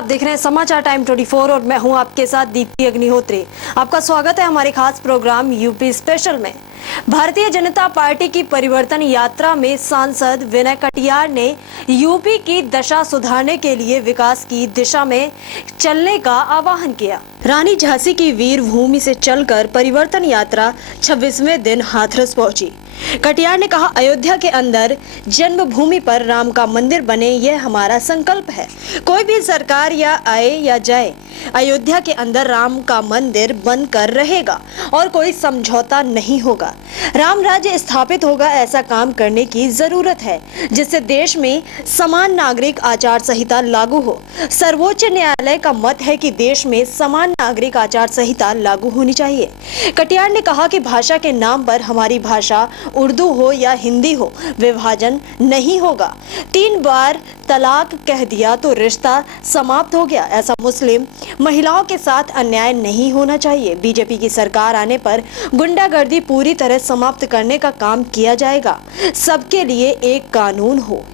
आप देख रहे हैं समाचार टाइम 24 और मैं हूं आपके साथ दीप्ति अग्निहोत्री। आपका स्वागत है हमारे खास प्रोग्राम यूपी स्पेशल में। भारतीय जनता पार्टी की परिवर्तन यात्रा में सांसद विनय कटियार ने यूपी की दशा सुधारने के लिए विकास की दिशा में चलने का आह्वान किया। रानी झांसी की वीर भूमि से चलकर परिवर्तन यात्रा 26वें दिन हाथरस पहुंची। कटियार ने कहा, अयोध्या के अंदर जन्मभूमि पर राम का मंदिर बने, यह हमारा संकल्प है। कोई भी सरकार या आए या जाए, अयोध्या के अंदर राम का मंदिर बनकर रहेगा और कोई समझौता नहीं होगा। राम राज्य स्थापित होगा। ऐसा काम करने की जरूरत है जिससे देश में समान नागरिक आचार संहिता लागू हो। सर्वोच्च न्यायालय का मत है कि देश में समान नागरिक आचार संहिता लागू होनी चाहिए। कटियार ने कहा कि भाषा के नाम पर हमारी भाषा उर्दू हो या हिंदी हो, विभाजन नहीं होगा। 3 बार तलाक कह दिया तो रिश्ता समाप्त हो गया। ऐसा मुस्लिम महिलाओं के साथ अन्याय नहीं होना चाहिए। बीजेपी की सरकार आने पर गुंडागर्दी पूरी तरह समाप्त करने का काम किया जाएगा। सबके लिए एक कानून हो।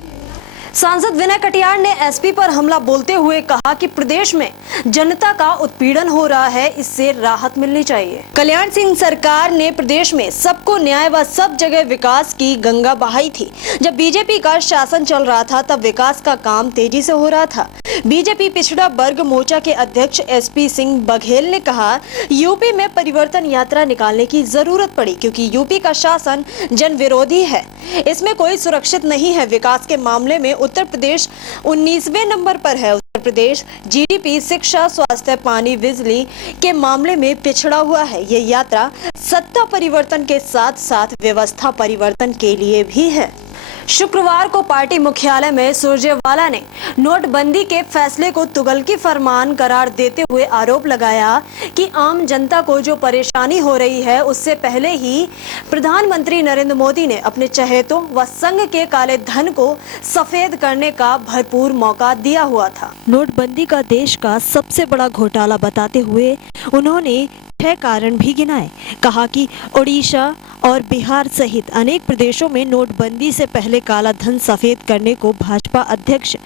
सांसद विनय कटियार ने एसपी पर हमला बोलते हुए कहा कि प्रदेश में जनता का उत्पीड़न हो रहा है, इससे राहत मिलनी चाहिए। कल्याण सिंह सरकार ने प्रदेश में सबको न्याय व सब जगह विकास की गंगा बहाई थी। जब बीजेपी का शासन चल रहा था तब विकास का काम तेजी से हो रहा था। बीजेपी पिछड़ा वर्ग मोर्चा के अध्यक्ष एसपी सिंह बघेल ने कहा, यूपी में परिवर्तन यात्रा निकालने की जरूरत पड़ी क्योंकि यूपी का शासन जन विरोधी है, इसमें कोई सुरक्षित नहीं है। विकास के मामले में उत्तर प्रदेश 19वें नंबर पर है। उत्तर प्रदेश जीडीपी, शिक्षा, स्वास्थ्य, पानी, बिजली के मामले में पिछड़ा हुआ है। ये यात्रा सत्ता परिवर्तन के साथ साथ व्यवस्था परिवर्तन के लिए भी है। शुक्रवार को पार्टी मुख्यालय में सुरजेवाला ने नोटबंदी के फैसले को तुगलकी फरमान करार देते हुए आरोप लगाया कि आम जनता को जो परेशानी हो रही है उससे पहले ही प्रधानमंत्री नरेंद्र मोदी ने अपने चहेतों व संघ के काले धन को सफेद करने का भरपूर मौका दिया हुआ था। नोटबंदी का देश का सबसे बड़ा घोटाला बताते हुए उन्होंने 6 कारण भी गिनाए। कहा कि ओडिशा और बिहार सहित अनेक प्रदेशों में नोटबंदी से पहले काला धन सफेद करने को भाजपा अध्यक्ष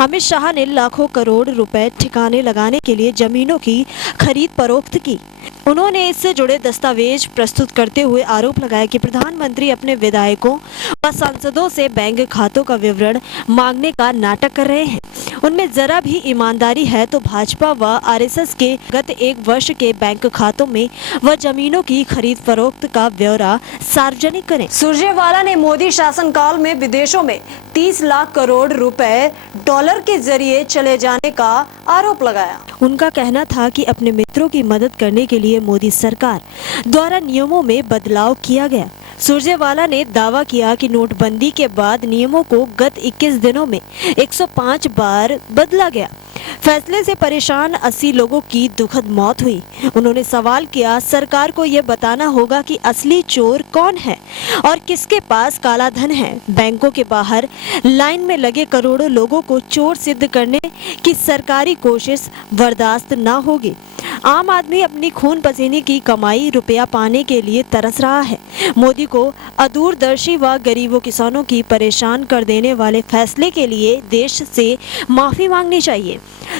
अमित शाह ने लाखों करोड़ रुपए ठिकाने लगाने के लिए जमीनों की खरीद फरोख्त की। उन्होंने इससे जुड़े दस्तावेज प्रस्तुत करते हुए आरोप लगाया कि प्रधानमंत्री अपने विधायकों व सांसदों से बैंक खातों का विवरण मांगने का नाटक कर रहे हैं। उनमें जरा भी ईमानदारी है तो भाजपा व आरएसएस के गत 1 वर्ष के बैंक खातों में व जमीनों की खरीद फरोख्त का ब्यौरा सार्वजनिक करें। सुरजेवाला ने मोदी शासनकाल में विदेशों में 30 लाख करोड़ रुपए डॉलर के जरिए चले जाने का आरोप लगाया। उनका कहना था कि अपने मित्रों की मदद करने के लिए मोदी सरकार द्वारा नियमों में बदलाव किया गया। सुरजेवाला ने दावा किया कि नोटबंदी के बाद नियमों को गत 21 दिनों में 105 बार बदला गया। फैसले से परेशान 80 लोगों की दुखद मौत हुई। उन्होंने सवाल किया, सरकार को यह बताना होगा कि असली चोर कौन है और किसके पास काला धन है। बैंकों के बाहर लाइन में लगे करोड़ों लोगों को चोर सिद्ध करने की सरकारी कोशिश बर्दाश्त न होगी। आम आदमी अपनी खून पसीने की कमाई रुपया पाने के लिए तरस रहा है। मोदी को अदूरदर्शी व गरीबों किसानों की परेशान कर देने वाले फैसले के लिए देश से माफी मांगनी चाहिए।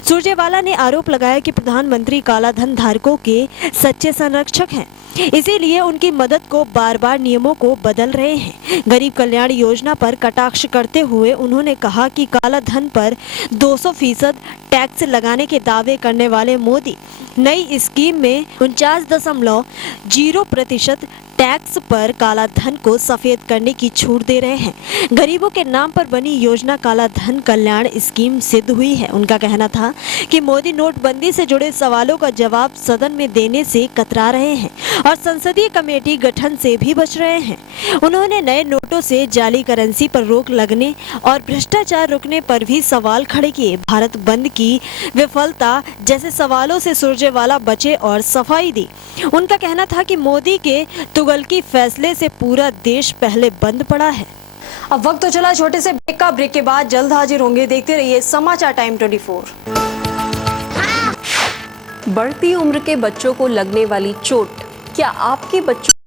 सुरजेवाला ने आरोप लगाया कि प्रधानमंत्री काला धन धारकों के सच्चे संरक्षक हैं, इसीलिए उनकी मदद को बार बार नियमों को बदल रहे हैं। गरीब कल्याण योजना पर कटाक्ष करते हुए उन्होंने कहा कि काला धन पर 200% टैक्स लगाने के दावे करने वाले मोदी नई स्कीम में 49.0% टैक्स पर काला धन को सफेद करने की छूट दे रहे हैं। गरीबों के नाम पर बनी योजना काला धन कल्याण स्कीम सिद्ध हुई है। उनका कहना था कि मोदी नोटबंदी से जुड़े सवालों का जवाब सदन में देने से कतरा रहे हैं और संसदीय कमेटी गठन से भी बच रहे हैं। उन्होंने नए नोटों से जाली करेंसी पर रोक लगने और भ्रष्टाचार रुकने पर भी सवाल खड़े किए। भारत बंद की विफलता जैसे सवालों से सुरजेवाला बचे और सफाई दी। उनका कहना था कि मोदी के तुगलकी फैसले से पूरा देश पहले बंद पड़ा है। अब वक्त तो चला छोटे से ब्रेक का। ब्रेक के बाद जल्द हाजिर होंगे। देखते रहिए समाचार टाइम 24। बढ़ती उम्र के बच्चों को लगने वाली चोट क्या आपके बच्चों